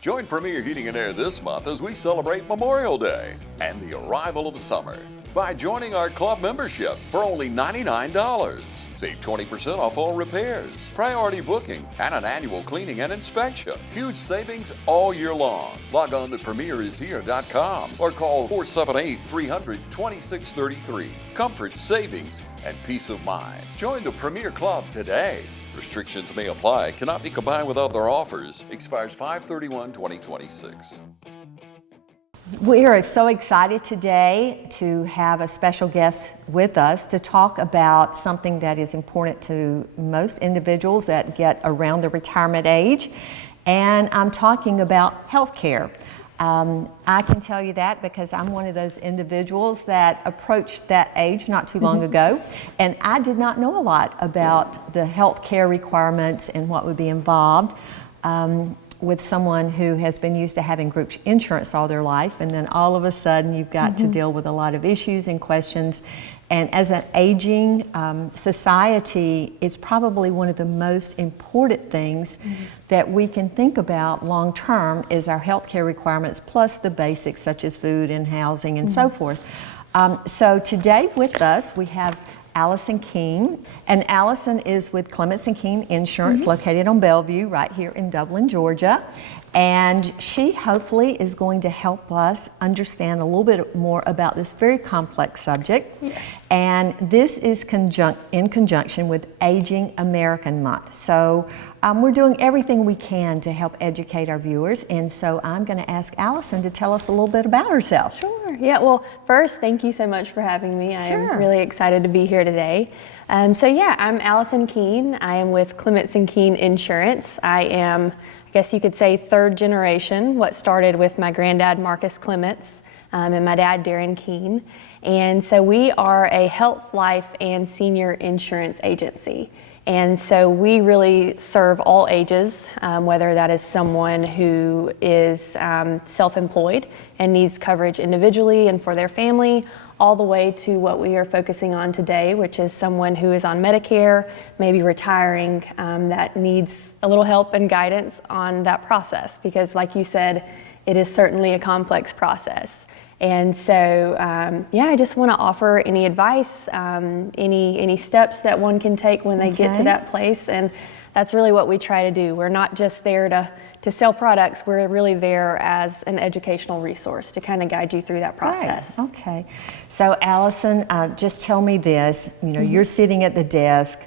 Join Premier Heating and Air this month as we celebrate Memorial Day and the arrival of summer by joining our club membership for only $99. Save 20% off all repairs, priority booking, and an annual cleaning and inspection. Huge savings all year long. Log on to premierishere.com or call 478-300-2633. Comfort, savings, and peace of mind. Join the Premier Club today. Restrictions may apply. Cannot be combined with other offers. Expires 5/31/2026. We are so excited today to have a special guest with us to talk about something that is important to most individuals that get around the retirement age. And I'm talking about health care. I can tell you that because I'm one of those individuals that approached that age not too long ago, and I did not know a lot about the health care requirements and what would be involved with someone who has been used to having group insurance all their life, and then all of a sudden you've got to deal with a lot of issues and questions. And as an aging society, it's probably one of the most important things that we can think about long term is our health care requirements, plus the basics such as food and housing and so forth. So today with us we have Allison Keene, and Allison is with Clements and Keene Insurance located on Bellevue right here in Dublin, Georgia. And she hopefully is going to help us understand a little bit more about this very complex subject. Yes. And this is in conjunction with Aging American Month. So we're doing everything we can to help educate our viewers. And so I'm going to ask Allison to tell us a little bit about herself. Sure. Yeah, well, first, thank you so much for having me. I Sure. am really excited to be here today. So yeah, I'm Allison Keene. I am with Clements and Keene Insurance. I am, I guess you could say, third generation, what started with my granddad, Marcus Clements, and my dad, Darren Keene. And so we are a health, life, and senior insurance agency. And so we really serve all ages, whether that is someone who is self-employed and needs coverage individually and for their family, all the way to what we are focusing on today, which is someone who is on Medicare, maybe retiring, that needs a little help and guidance on that process. Because like you said, it is certainly a complex process. And so, yeah, I just want to offer any advice, any steps that one can take when they get to that place. And that's really what we try to do. We're not just there to sell products. We're really there as an educational resource to kind of guide you through that process. Right. Okay. So Allison, just tell me this. You know, you're sitting at the desk.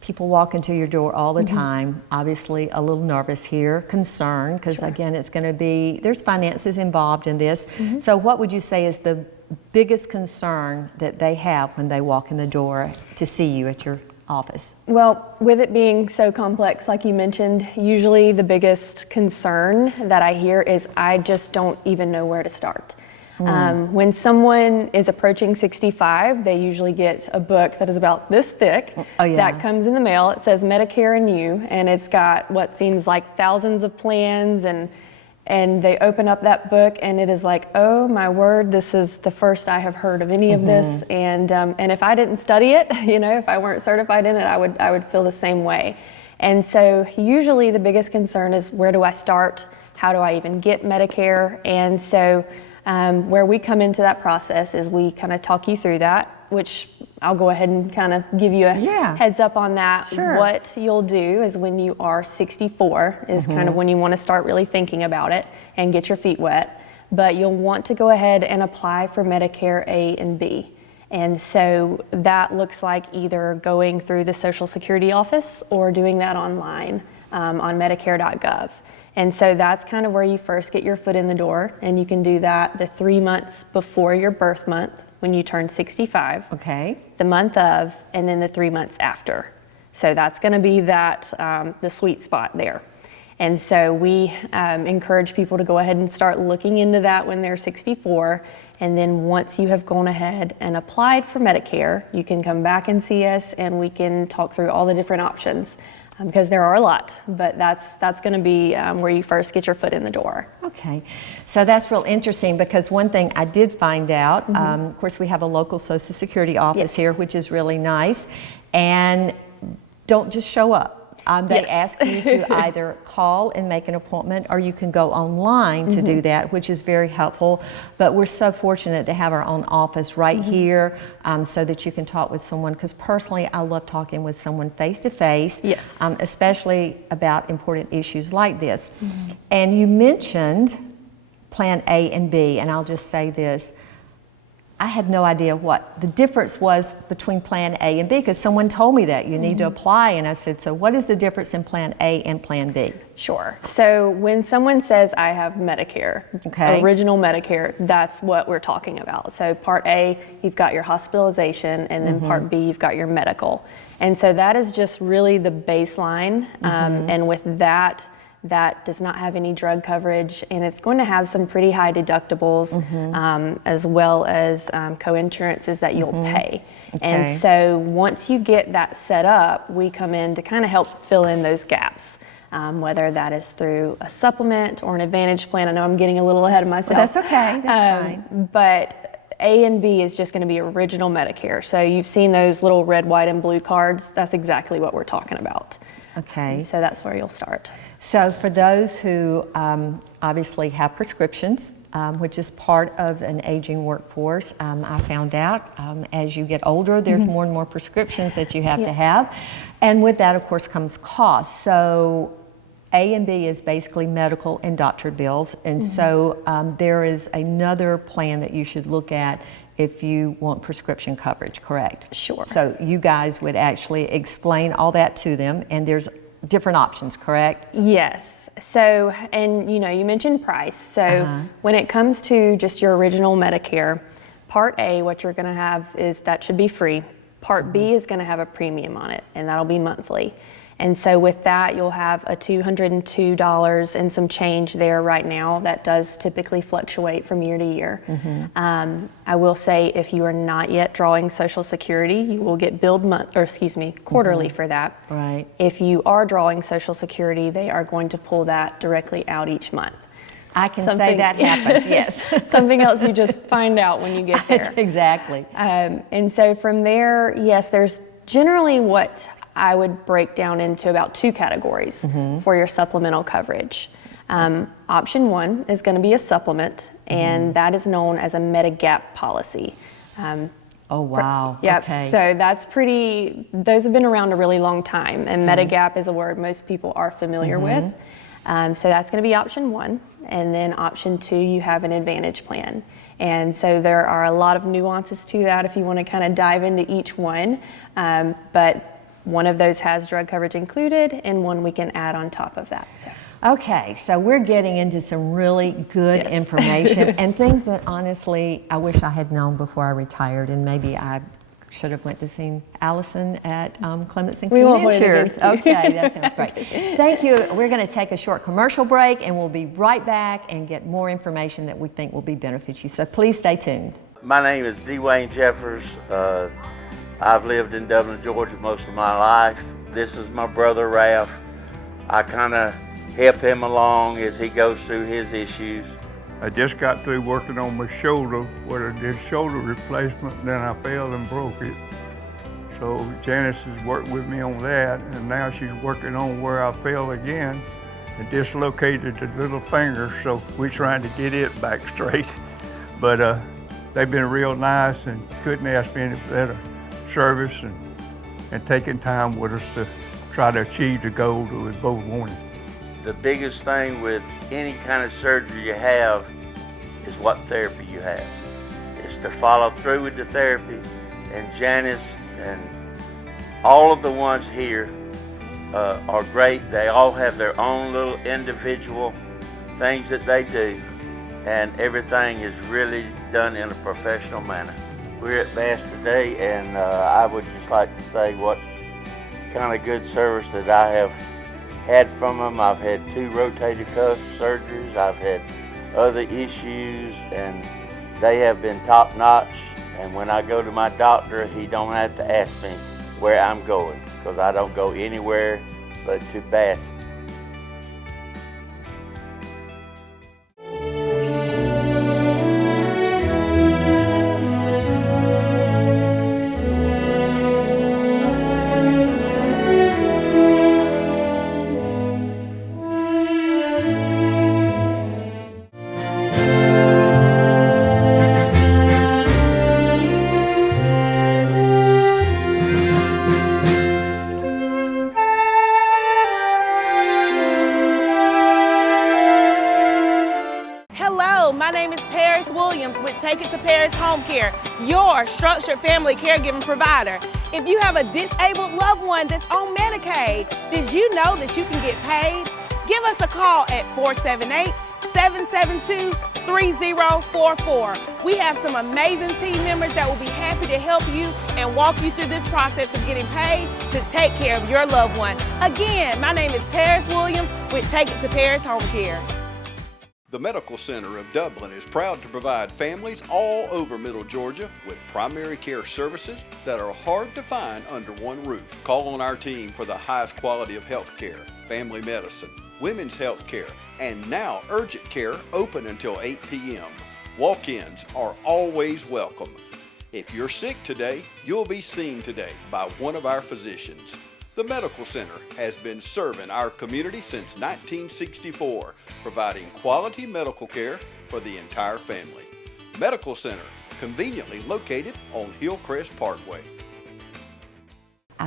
People walk into your door all the time, obviously a little nervous here, concerned, because again, it's going to be, there's finances involved in this. So what would you say is the biggest concern that they have when they walk in the door to see you at your office? Well, with it being so complex, like you mentioned, usually the biggest concern that I hear is I just don't even know where to start. When someone is approaching 65, they usually get a book that is about this thick that comes in the mail. It says Medicare and You, and it's got what seems like thousands of plans, and they open up that book and it is like, oh my word, this is the first I have heard of any of this. And if I didn't study it, you know, if I weren't certified in it, I would feel the same way. And so usually the biggest concern is, where do I start? How do I even get Medicare? And so where we come into that process is we kind of talk you through that, which I'll go ahead and kind of give you a heads up on that. What you'll do is when you are 64 is kind of when you want to start really thinking about it and get your feet wet. But you'll want to go ahead and apply for Medicare A and B. And so that looks like either going through the Social Security office or doing that online on Medicare.gov. And so that's kind of where you first get your foot in the door, and you can do that the 3 months before your birth month when you turn 65, the month of, and then the 3 months after. So that's going to be that the sweet spot there. And so we encourage people to go ahead and start looking into that when they're 64. And then once you have gone ahead and applied for Medicare, you can come back and see us and we can talk through all the different options. Because there are a lot, but that's going to be where you first get your foot in the door. Okay, so that's real interesting, because one thing I did find out, of course we have a local Social Security office here, which is really nice, and don't just show up. They Yes. ask you to either call and make an appointment, or you can go online to do that, which is very helpful. But we're so fortunate to have our own office right here, so that you can talk with someone, because personally I love talking with someone face to face, Yes. especially about important issues like this. And you mentioned Plan A and B, and I'll just say this. I had no idea what the difference was between Plan A and B, because someone told me that you need to apply, and I said, so what is the difference in Plan A and Plan B? Sure. So when someone says I have Medicare, Okay. original Medicare, that's what we're talking about. So Part A, you've got your hospitalization, and then Part B, you've got your medical. And so that is just really the baseline. And with that, that does not have any drug coverage, and it's going to have some pretty high deductibles, as well as co-insurances that you'll pay. Okay. And so once you get that set up, we come in to kind of help fill in those gaps, whether that is through a supplement or an Advantage plan. I know I'm getting a little ahead of myself. Well, that's okay, that's fine. But A and B is just going to be original Medicare. So you've seen those little red, white, and blue cards. That's exactly what we're talking about. Okay. So that's where you'll start. So for those who obviously have prescriptions, which is part of an aging workforce, I found out as you get older, there's more and more prescriptions that you have to have. And with that, of course, comes cost. So A and B is basically medical and doctor bills. And so there is another plan that you should look at if you want prescription coverage, correct? Sure. So you guys would actually explain all that to them, and there's different options, correct? Yes. So, and you mentioned price. So when it comes to just your original Medicare, Part A, what you're going to have is that should be free. Part B is going to have a premium on it, and that'll be monthly. And so with that, you'll have a $202 and some change there right now. That does typically fluctuate from year to year. I will say, if you are not yet drawing Social Security, you will get billed quarterly for that. Right. If you are drawing Social Security, they are going to pull that directly out each month. I can say that happens, yes. Something else you just find out when you get there. Exactly. And so from there, yes, there's generally what I would break down into about two categories for your supplemental coverage. Option one is going to be a supplement, and that is known as a Medigap policy. Oh, wow. Yep. Okay. So that's those have been around a really long time, and Medigap is a word most people are familiar with. So that's going to be option one. And then option two, you have an Advantage plan. And so there are a lot of nuances to that if you want to kind of dive into each one. But one of those has drug coverage included, and one we can add on top of that. So. Okay, so we're getting into some really good information and things that honestly I wish I had known before I retired, and maybe I should have went to see Allison at Clements and We won't hold it Insurance. against you. Okay, that sounds great. Thank you. We're going to take a short commercial break, and we'll be right back and get more information that we think will be beneficial. So please stay tuned. My name is Dwayne Jeffers. I've lived in Dublin, Georgia most of my life. This is my brother Ralph. I kind of help him along as he goes through his issues. I just got through working on my shoulder where I did shoulder replacement, and then I fell and broke it. So Janice has worked with me on that, and now she's working on where I fell again and dislocated the little finger, so we're trying to get it back straight. But they've been real nice and couldn't ask me any better service and taking time with us to try to achieve the goal that we both wanted. The biggest thing with any kind of surgery you have is what therapy you have. It's to follow through with the therapy, and Janice and all of the ones here are great. They all have their own little individual things that they do, and everything is really done in a professional manner. We're at Bass today, and I would just like to say what kind of good service that I have had from them. I've had 2 rotator cuff surgeries. I've had other issues, and they have been top notch. And when I go to my doctor, he don't have to ask me where I'm going, because I don't go anywhere but to Bass. Hello, my name is Paris Williams with Take It to Paris Home Care, your structured family caregiving provider. If you have a disabled loved one that's on Medicaid, did you know that you can get paid? Give us a call at 478-772-3044. We have some amazing team members that will be happy to help you and walk you through this process of getting paid to take care of your loved one. Again, my name is Paris Williams with Take It to Paris Home Care. The Medical Center of Dublin is proud to provide families all over Middle Georgia with primary care services that are hard to find under one roof. Call on our team for the highest quality of health care, family medicine, women's health care, and now urgent care open until 8 p.m. Walk-ins are always welcome. If you're sick today, you'll be seen today by one of our physicians. The Medical Center has been serving our community since 1964, providing quality medical care for the entire family. Medical Center, conveniently located on Hillcrest Parkway.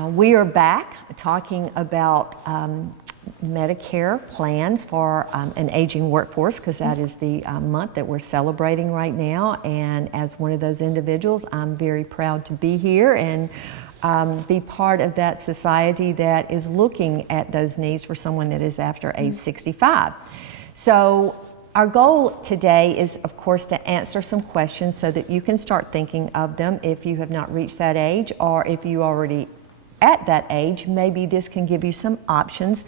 We are back talking about Medicare plans for an aging workforce, because that is the month that we're celebrating right now. And as one of those individuals, I'm very proud to be here and be part of that society that is looking at those needs for someone that is after age 65. So our goal today is, of course, to answer some questions so that you can start thinking of them if you have not reached that age, or if you already at that age, maybe this can give you some options,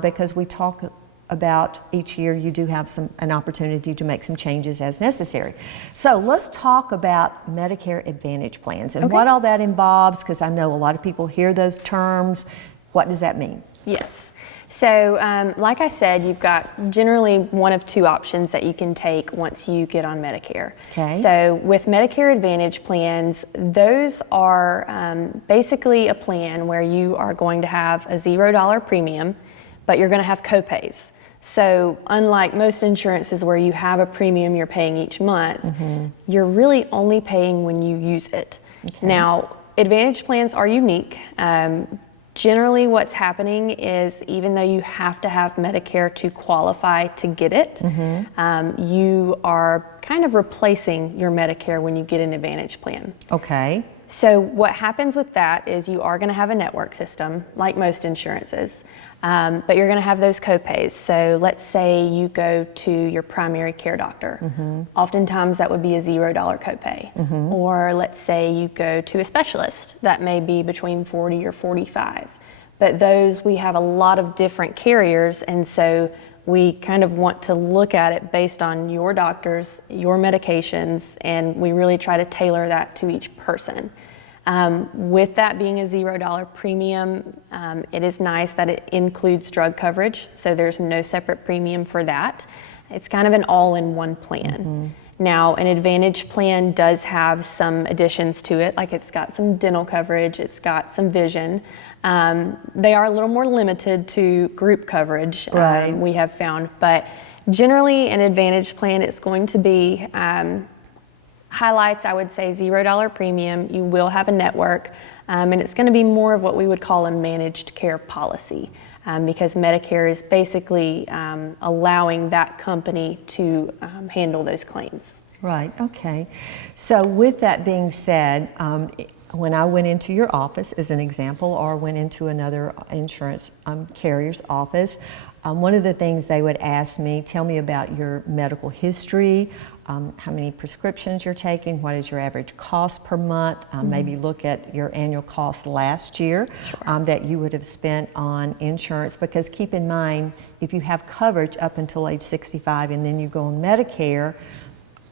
because we talk about each year you do have an opportunity to make some changes as necessary. So let's talk about Medicare Advantage plans and what all that involves, because I know a lot of people hear those terms. What does that mean? Yes. So like I said, you've got generally one of two options that you can take once you get on Medicare. Okay. So with Medicare Advantage plans, those are basically a plan where you are going to have a $0 premium, but you're going to have copays. So unlike most insurances where you have a premium you're paying each month, you're really only paying when you use it. Okay. Now, Advantage plans are unique. Generally what's happening is, even though you have to have Medicare to qualify to get it, you are kind of replacing your Medicare when you get an Advantage plan. Okay. So what happens with that is you are going to have a network system like most insurances, but you're going to have those copays. So let's say you go to your primary care doctor. Oftentimes that would be a $0 copay. Or let's say you go to a specialist. That may be between $40 or $45. But those, we have a lot of different carriers, and so we kind of want to look at it based on your doctors, your medications, and we really try to tailor that to each person. With that being a $0 premium, it is nice that it includes drug coverage, so there's no separate premium for that. It's kind of an all-in-one plan. Now, an Advantage plan does have some additions to it, like it's got some dental coverage, it's got some vision. They are a little more limited to group coverage, we have found, but generally an Advantage plan is going to be highlights, I would say, $0 premium. You will have a network, and it's going to be more of what we would call a managed care policy, because Medicare is basically allowing that company to handle those claims. Right, okay. So with that being said, when I went into your office, as an example, or went into another insurance carrier's office, one of the things they would ask me, tell me about your medical history, how many prescriptions you're taking, what is your average cost per month, maybe look at your annual cost last year that you would have spent on insurance, because keep in mind, if you have coverage up until age 65 and then you go on Medicare,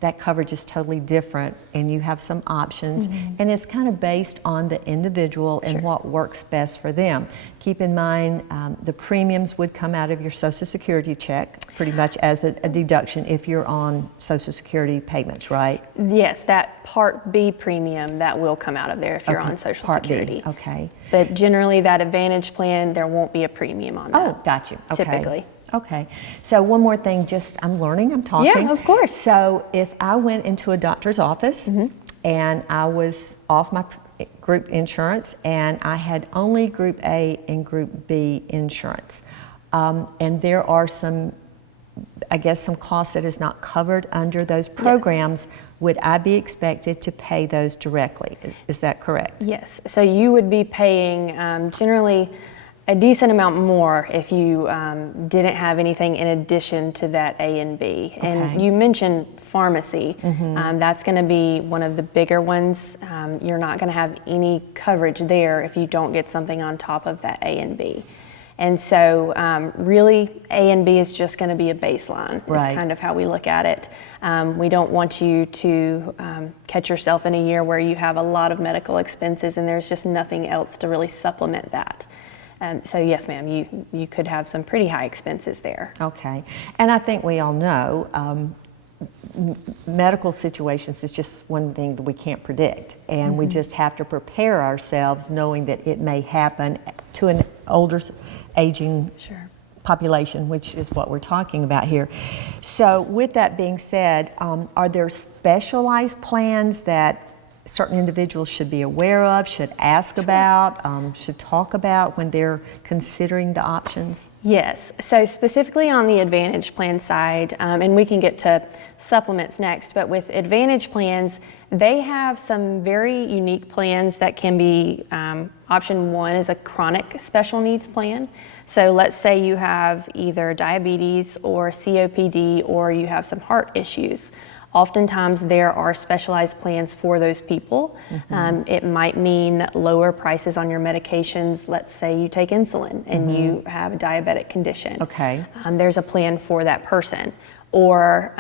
that coverage is totally different, and you have some options, and it's kind of based on the individual and what works best for them. Keep in mind, the premiums would come out of your Social Security check, pretty much as a deduction if you're on Social Security payments, right? Yes, that Part B premium, that will come out of there if you're on Social Security. Okay. But generally, that Advantage plan, there won't be a premium on that. Oh, got you. Okay. Typically. Okay. So one more thing, just I'm learning, I'm talking. Yeah, of course. So if I went into a doctor's office and I was off my group insurance and I had only Group A and Group B insurance, and there are some I guess, some cost that is not covered under those programs, would I be expected to pay those directly? Is that correct? Yes, so you would be paying generally a decent amount more if you didn't have anything in addition to that A and B. Okay. And you mentioned pharmacy. That's going to be one of the bigger ones. You're not going to have any coverage there if you don't get something on top of that A and B. And so really A and B is just going to be a baseline. Right. Is kind of how we look at it. We don't want you to catch yourself in a year where you have a lot of medical expenses and there's just nothing else to really supplement that. So yes, ma'am, you could have some pretty high expenses there. Okay. And I think we all know medical situations is just one thing that we can't predict. And we just have to prepare ourselves knowing that it may happen to an older aging population, which is what we're talking about here. So with that being said, are there specialized plans that certain individuals should be aware of, should ask about, should talk about when they're considering the options? Yes, so specifically on the Advantage plan side, and we can get to supplements next, but with Advantage plans, they have some very unique plans that can be, option one is a chronic special needs plan. So let's say you have either diabetes or COPD or you have some heart issues. Oftentimes there are specialized plans for those people. It might mean lower prices on your medications. Let's say you take insulin and you have a diabetic condition. Okay. There's a plan for that person. Or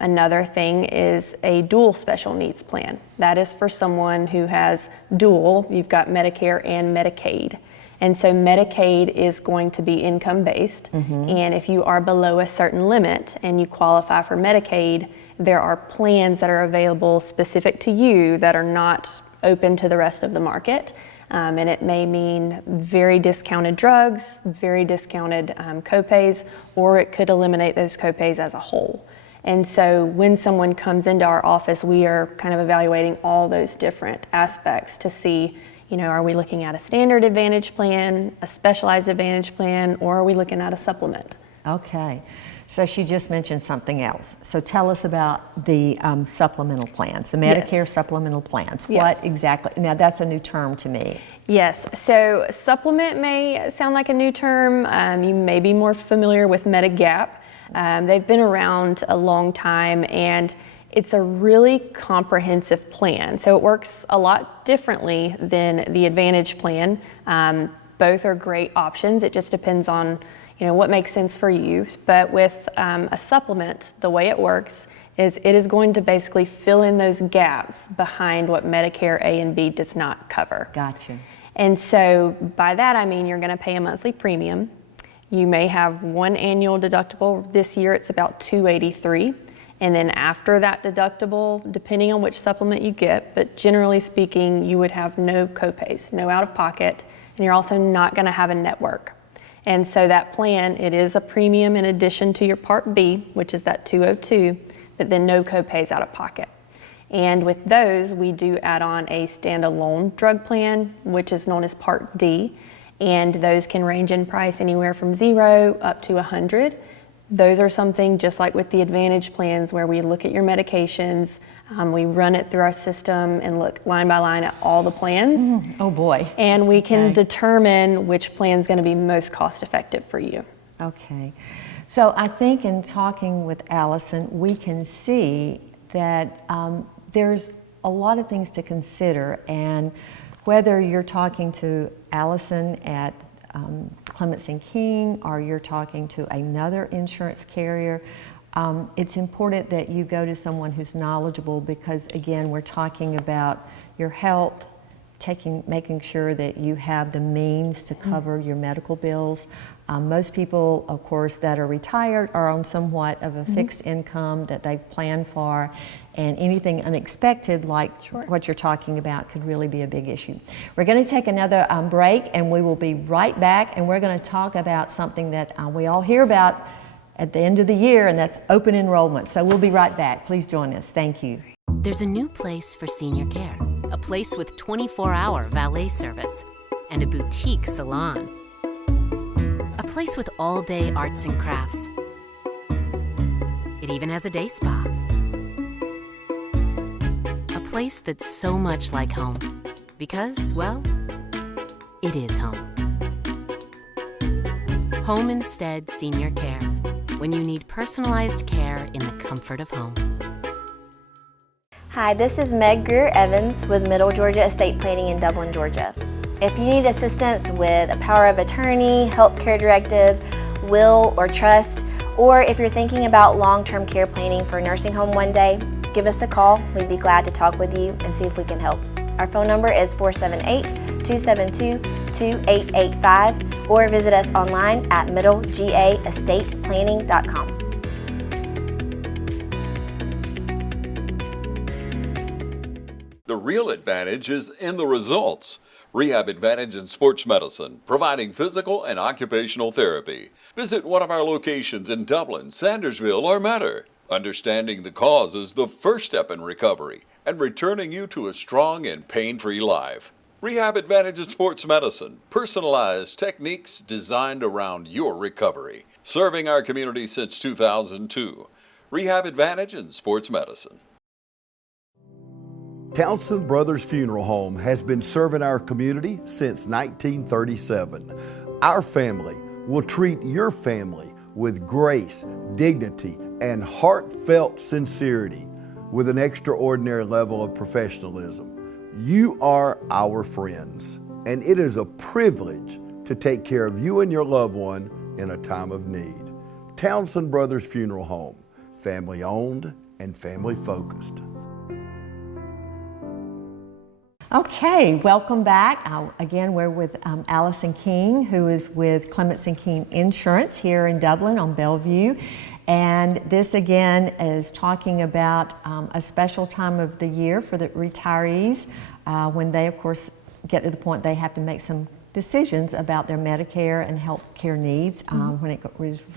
another thing is a dual special needs plan. That is for someone who has dual, you've got Medicare and Medicaid. And so Medicaid is going to be income based. And if you are below a certain limit and you qualify for Medicaid, there are plans that are available specific to you that are not open to the rest of the market. And it may mean very discounted drugs, very discounted copays, or it could eliminate those copays as a whole. And so when someone comes into our office, we are kind of evaluating all those different aspects to see, are we looking at a standard Advantage plan, a specialized Advantage plan, or are we looking at a supplement? Okay. So she just mentioned something else. So tell us about the supplemental plans, the Medicare supplemental plans. Yes. What exactly? Now that's a new term to me. Yes, so supplement may sound like a new term. You may be more familiar with Medigap. They've been around a long time and it's a really comprehensive plan. So it works a lot differently than the Advantage plan. Both are great options. It just depends on what makes sense for you. But with a supplement, the way it works is it is going to basically fill in those gaps behind what Medicare A and B does not cover. Gotcha. And so by that I mean you're going to pay a monthly premium. You may have one annual deductible. This year it's about $283. And then after that deductible, depending on which supplement you get, but generally speaking, you would have no copays, no out of pocket, and you're also not going to have a network. And so that plan, it is a premium in addition to your Part B, which is that $202, but then no copays out of pocket. And with those, we do add on a standalone drug plan, which is known as Part D, and those can range in price anywhere from $0 up to $100. Those are something just like with the Advantage plans where we look at your medications, we run it through our system and look line by line at all the plans. Oh boy. And we can determine which plan is going to be most cost effective for you. Okay. So I think in talking with Allison, we can see that there's a lot of things to consider, and whether you're talking to Allison at Clements and King, or you're talking to another insurance carrier, it's important that you go to someone who's knowledgeable, because again, we're talking about your health, making sure that you have the means to cover your medical bills. Most people, of course, that are retired are on somewhat of a fixed income that they've planned for, and anything unexpected like what you're talking about could really be a big issue. We're going to take another break, and we will be right back, and we're going to talk about something that we all hear about at the end of the year, and that's open enrollment. So we'll be right back. Please join us. Thank you. There's a new place for senior care, a place with 24-hour valet service and a boutique salon, a place with all-day arts and crafts, It even has a day spa. A place that's so much like home because, well, it is home. Home Instead Senior Care, when you need personalized care in the comfort of home. Hi, this is Meg Greer-Evans with Middle Georgia Estate Planning in Dublin, Georgia. If you need assistance with a power of attorney, healthcare directive, will or trust, or if you're thinking about long-term care planning for a nursing home one day, give us a call. We'd be glad to talk with you and see if we can help. Our phone number is 478-272-2885 or visit us online at middlegaestateplanning.com. The real advantage is in the results. Rehab Advantage in Sports Medicine, providing physical and occupational therapy. Visit one of our locations in Dublin, Sandersville, or Metter. Understanding the cause is the first step in recovery and returning you to a strong and pain-free life. Rehab Advantage in Sports Medicine, personalized techniques designed around your recovery. Serving our community since 2002. Rehab Advantage in Sports Medicine. Townsend Brothers Funeral Home has been serving our community since 1937. Our family will treat your family with grace, dignity, and heartfelt sincerity with an extraordinary level of professionalism. You are our friends, and it is a privilege to take care of you and your loved one in a time of need. Townsend Brothers Funeral Home, family owned and family focused. Okay, welcome back. Again, we're with Allison King, who is with Clements and King Insurance here in Dublin on Bellevue. And this again is talking about a special time of the year for the retirees when they, of course, get to the point they have to make some decisions about their Medicare and health care needs when it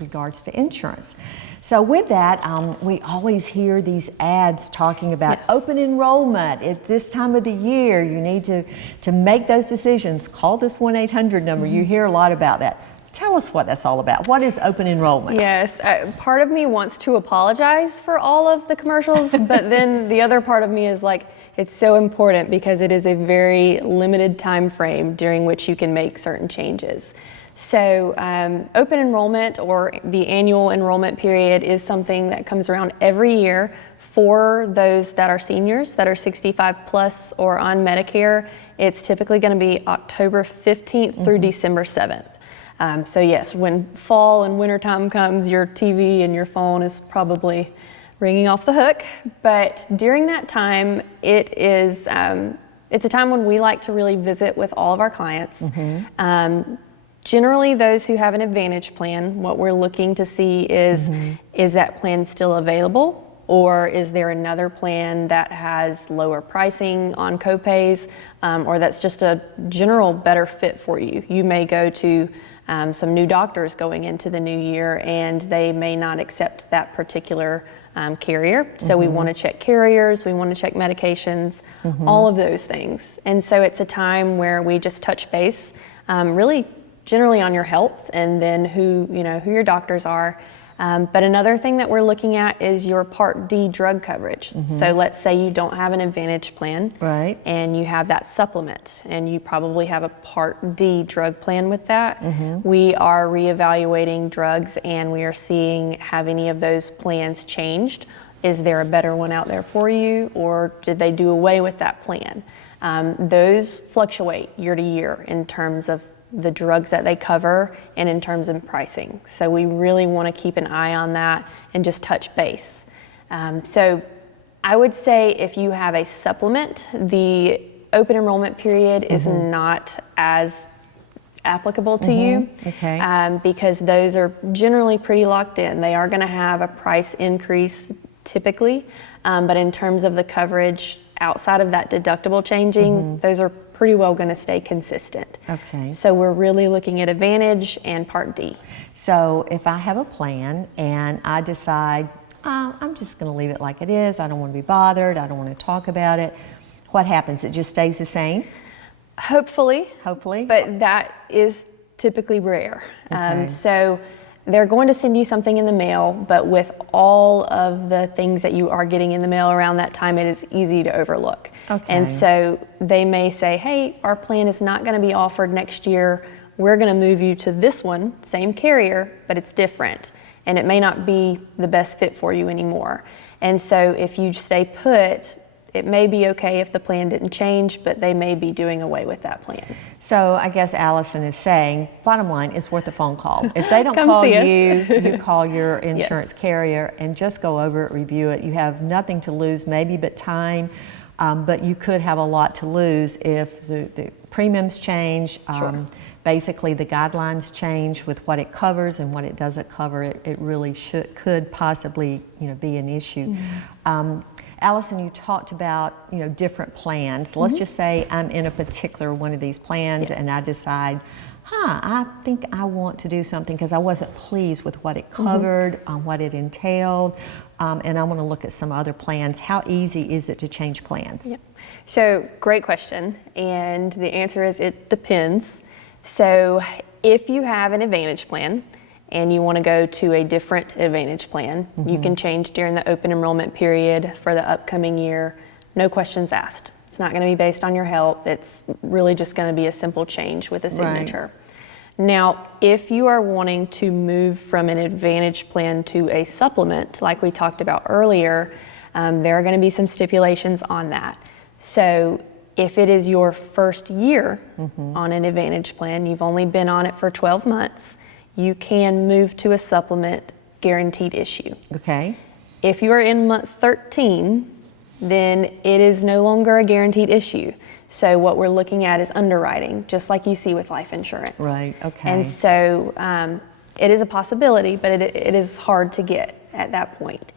regards to insurance. So with that, we always hear these ads talking about open enrollment. At this time of the year, you need to make those decisions. Call this 1-800 number. You hear a lot about that. Tell us what that's all about. What is open enrollment? Yes, part of me wants to apologize for all of the commercials, but then the other part of me is like, it's so important because it is a very limited time frame during which you can make certain changes. So open enrollment, or the annual enrollment period, is something that comes around every year for those that are seniors, that are 65 plus or on Medicare. It's typically going to be October 15th through December 7th. So yes, when fall and winter time comes, your TV and your phone is probably ringing off the hook. But during that time, it's a time when we like to really visit with all of our clients. Generally, those who have an Advantage plan, what we're looking to see is that plan still available? Or is there another plan that has lower pricing on copays, or that's just a general better fit for you? You may go to some new doctors going into the new year, and they may not accept that particular carrier. So we want to check carriers, we want to check medications, all of those things. And so it's a time where we just touch base, really generally on your health, and then who your doctors are. But another thing that we're looking at is your Part D drug coverage. So let's say you don't have an Advantage plan, right, and you have that supplement, and you probably have a Part D drug plan with that. We are reevaluating drugs, and we are seeing, have any of those plans changed? Is there a better one out there for you, or did they do away with that plan? Those fluctuate year to year in terms of the drugs that they cover and in terms of pricing. So we really want to keep an eye on that and just touch base. So I would say if you have a supplement, the open enrollment period is not as applicable to you, because those are generally pretty locked in. They are going to have a price increase typically, but in terms of the coverage outside of that deductible changing, those are pretty well going to stay consistent. Okay. So we're really looking at Advantage and Part D. So if I have a plan and I decide, I'm just going to leave it like it is, I don't want to be bothered, I don't want to talk about it, what happens? It just stays the same? Hopefully. Hopefully. But that is typically rare. Okay. So they're going to send you something in the mail, but with all of the things that you are getting in the mail around that time, it is easy to overlook. Okay. And so they may say, hey, our plan is not going to be offered next year. We're going to move you to this one, same carrier, but it's different. And it may not be the best fit for you anymore. And so if you stay put, it may be okay if the plan didn't change, but they may be doing away with that plan. So I guess Allison is saying, bottom line, it's worth a phone call. If they don't Come call see us. you call your insurance carrier and just go over it, review it. You have nothing to lose, maybe but time, but you could have a lot to lose if the premiums change. Sure. Basically, the guidelines change with what it covers and what it doesn't cover. It really could possibly, be an issue. Allison, you talked about, different plans. Let's just say I'm in a particular one of these plans and I decide, I think I want to do something because I wasn't pleased with what it covered, what it entailed, and I want to look at some other plans. How easy is it to change plans? Yep. So, great question. And the answer is it depends. So, if you have an Advantage plan, and you want to go to a different Advantage plan, you can change during the open enrollment period for the upcoming year, no questions asked. It's not going to be based on your health. It's really just going to be a simple change with a signature. Right. Now, if you are wanting to move from an Advantage plan to a supplement, like we talked about earlier, there are going to be some stipulations on that. So if it is your first year on an Advantage plan, you've only been on it for 12 months, you can move to a supplement guaranteed issue. Okay. If you are in month 13, then it is no longer a guaranteed issue. So what we're looking at is underwriting, just like you see with life insurance. Right, okay. And so it is a possibility, but it is hard to get at that point.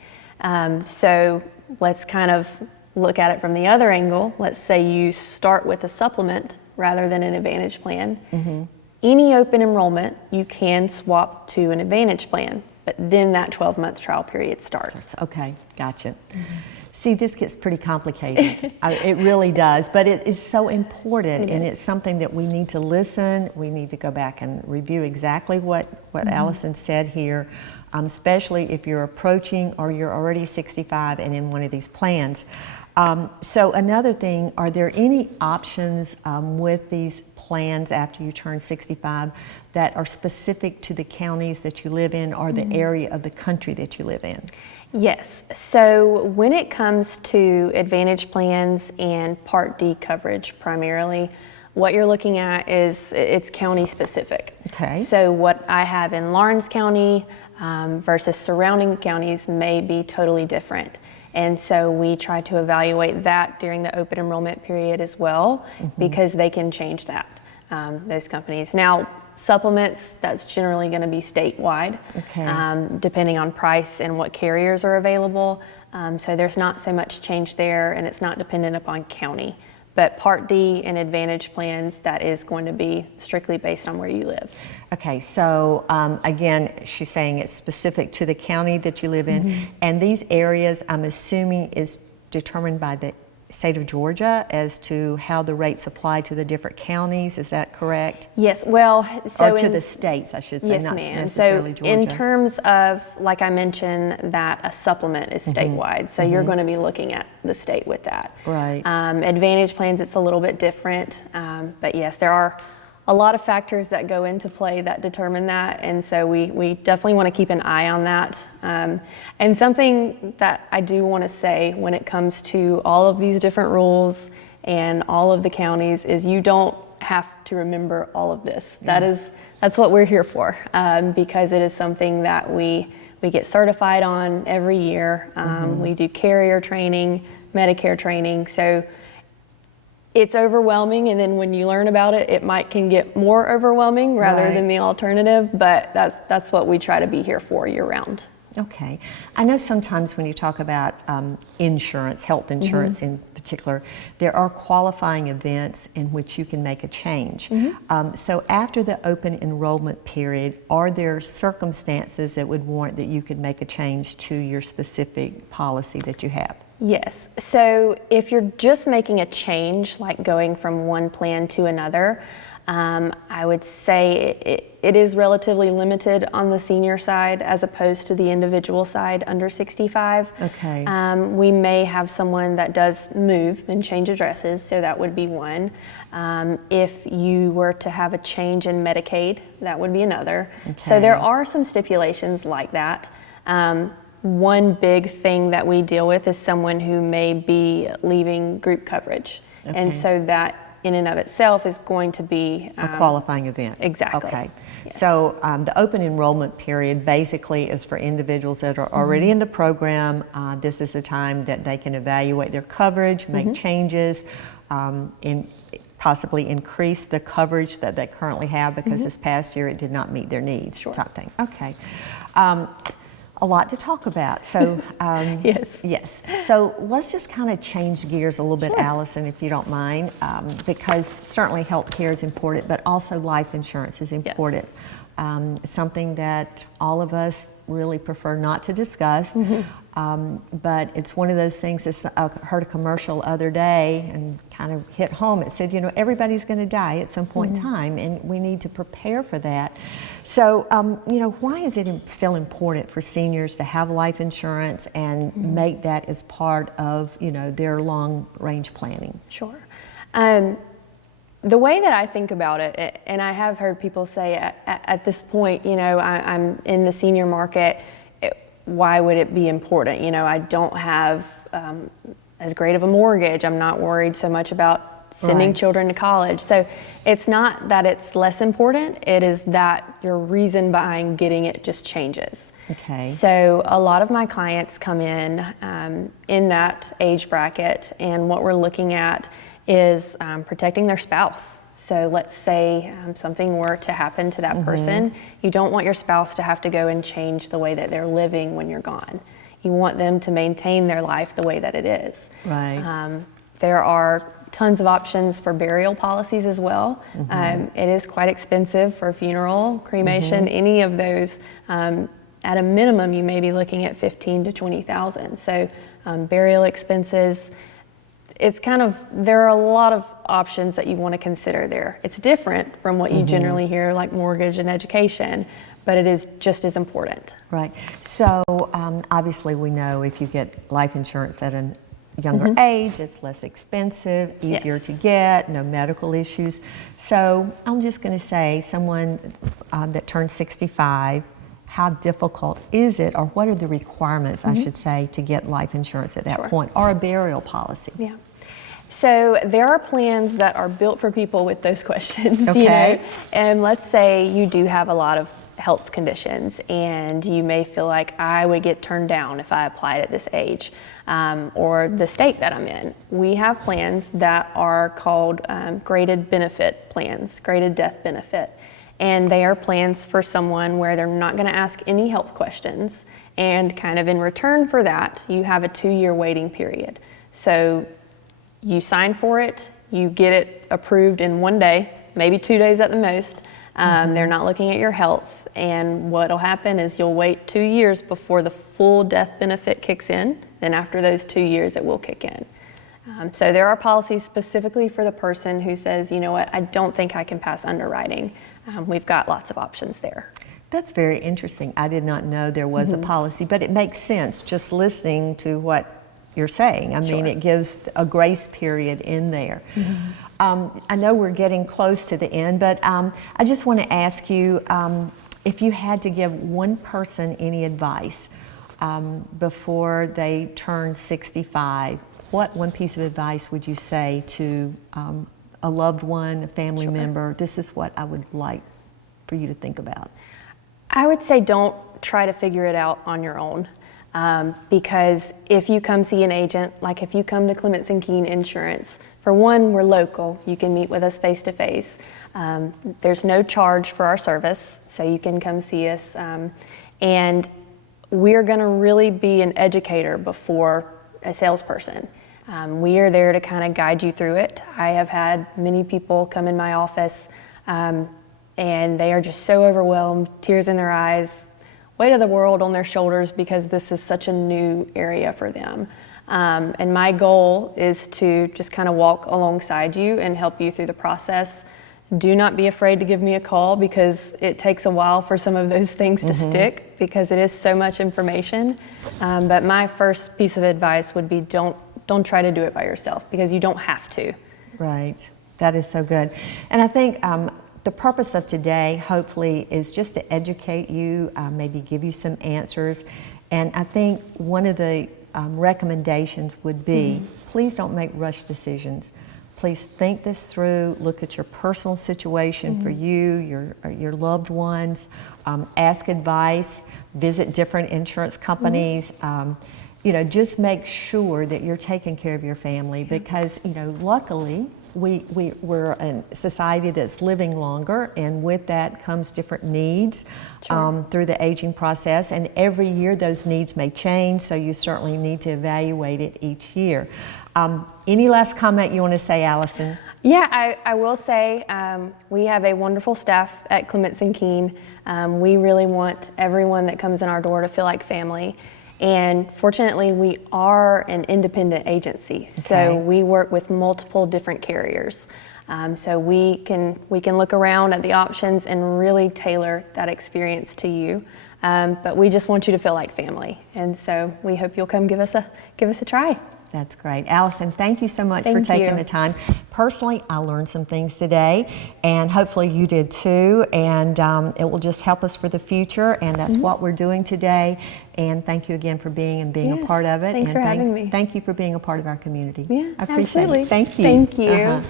So let's kind of look at it from the other angle. Let's say you start with a supplement rather than an Advantage plan. Any open enrollment, you can swap to an Advantage plan, but then that 12-month trial period starts. Okay, gotcha. See, this gets pretty complicated. It really does, but it is so important, and it's something that we need to listen. We need to go back and review exactly what Allison said here, especially if you're approaching or you're already 65 and in one of these plans. So another thing, are there any options with these plans after you turn 65 that are specific to the counties that you live in or the area of the country that you live in? Yes. So when it comes to Advantage plans and Part D coverage primarily, what you're looking at is it's county specific. Okay. So what I have in Lawrence County versus surrounding counties may be totally different. And so we try to evaluate that during the open enrollment period as well, because they can change that, those companies. Now, supplements, that's generally going to be statewide, depending on price and what carriers are available. So there's not so much change there, and it's not dependent upon county. But Part D and Advantage plans, that is going to be strictly based on where you live. Okay, so again, she's saying it's specific to the county that you live in, and these areas, I'm assuming, is determined by the state of Georgia as to how the rates apply to the different counties. Is that correct? Yes, well, so or to the states, I should say, yes, not ma'am. necessarily So Georgia. in terms of, like I mentioned, that a supplement is statewide, so you're going to be looking at the state with that. Right. Advantage plans, it's a little bit different, but yes, there are a lot of factors that go into play that determine that, and so we definitely want to keep an eye on that. And something that I do want to say when it comes to all of these different rules and all of the counties is you don't have to remember all of this. That's what we're here for, because it is something that we get certified on every year. We do carrier training, Medicare training, so it's overwhelming, and then when you learn about it, it can get more overwhelming rather than the alternative, but that's what we try to be here for year round. Okay. I know sometimes when you talk about insurance, health insurance in particular, there are qualifying events in which you can make a change. So after the open enrollment period, are there circumstances that would warrant that you could make a change to your specific policy that you have? Yes. So if you're just making a change, like going from one plan to another, I would say it is relatively limited on the senior side as opposed to the individual side under 65. Okay. We may have someone that does move and change addresses, so that would be one. If you were to have a change in Medicaid, that would be another. Okay. So there are some stipulations like that. One big thing that we deal with is someone who may be leaving group coverage. Okay. And so that in and of itself is going to be a qualifying event. Exactly. Okay. Yes. So the open enrollment period basically is for individuals that are already in the program. This is the time that they can evaluate their coverage, make changes, possibly increase the coverage that they currently have because this past year it did not meet their needs, type thing. Okay. A lot to talk about. So yes. So let's just kind of change gears a little bit, Allison, if you don't mind, because certainly health care is important, but also life insurance is important. Something that all of us really prefer not to discuss, but it's one of those things. I heard a commercial the other day and kind of hit home. It said, everybody's going to die at some point in time, and we need to prepare for that. So, why is it still important for seniors to have life insurance and make that as part of, their long-range planning? Sure. The way that I think about it, and I have heard people say at this point, I'm in the senior market, why would it be important? I don't have as great of a mortgage. I'm not worried so much about sending children to college. So it's not that it's less important, it is that your reason behind getting it just changes. Okay. So a lot of my clients come in that age bracket, and what we're looking at is protecting their spouse. So let's say something were to happen to that person. You don't want your spouse to have to go and change the way that they're living when you're gone. You want them to maintain their life the way that it is. Right. There are tons of options for burial policies as well. It is quite expensive for funeral, cremation, any of those. At a minimum, you may be looking at $15,000 to $20,000. So burial expenses, it's there are a lot of options that you want to consider there. It's different from what you generally hear, like mortgage and education, but it is just as important. Right. So obviously we know if you get life insurance at a younger age, it's less expensive, easier to get, no medical issues. So I'm just going to say someone that turns 65, how difficult is it, or what are the requirements, I should say, to get life insurance at that point, or a burial policy? Yeah. So there are plans that are built for people with those questions, Okay. And let's say you do have a lot of health conditions and you may feel like I would get turned down if I applied at this age, or the state that I'm in. We have plans that are called graded benefit plans, graded death benefit. And they are plans for someone where they're not going to ask any health questions, and kind of in return for that, you have a 2-year waiting period. So you sign for it, you get it approved in 1 day, maybe 2 days at the most. They're not looking at your health, and what'll happen is you'll wait 2 years before the full death benefit kicks in. Then after those 2 years, it will kick in. So there are policies specifically for the person who says, you know what, I don't think I can pass underwriting. We've got lots of options there. That's very interesting. I did not know there was a policy, but it makes sense just listening to what you're saying. I mean, it gives a grace period in there. I know we're getting close to the end, but I just want to ask you if you had to give one person any advice before they turn 65, what one piece of advice would you say to a loved one, a family member? This is what I would like for you to think about. I would say don't try to figure it out on your own. Because if you come see an agent, like if you come to Clements and Keene Insurance, for one, we're local. You can meet with us face to face. There's no charge for our service, so you can come see us. And we're going to really be an educator before a salesperson. We are there to kind of guide you through it. I have had many people come in my office and they are just so overwhelmed, tears in their eyes, weight of the world on their shoulders because this is such a new area for them. And my goal is to just kind of walk alongside you and help you through the process Do not be afraid to give me a call, because it takes a while for some of those things to stick, because it is so much information. But my first piece of advice would be don't try to do it by yourself, because you don't have to. Right. That is so good. And I think the purpose of today, hopefully, is just to educate you, maybe give you some answers. And I think one of the recommendations would be, please don't make rush decisions. Please think this through, look at your personal situation for you, your loved ones, ask advice, visit different insurance companies. You know, just make sure that you're taking care of your family, because, you know, luckily, we're a society that's living longer, and with that comes different needs through the aging process, and every year those needs may change, so you certainly need to evaluate it each year. Any last comment you want to say, Allison? Yeah, I will say we have a wonderful staff at Clements and Keene. We really want everyone that comes in our door to feel like family. And fortunately, we are an independent agency, so we work with multiple different carriers. So we can look around at the options and really tailor that experience to you. But we just want you to feel like family, and so we hope you'll come give us a try. That's great. Allison, thank you so much for taking the time. Personally, I learned some things today, and hopefully you did too, and it will just help us for the future, and that's what we're doing today. And thank you again for being a part of it. Thanks for having me. Thank you for being a part of our community. Yeah, I appreciate absolutely. it. Thank you. Thank you.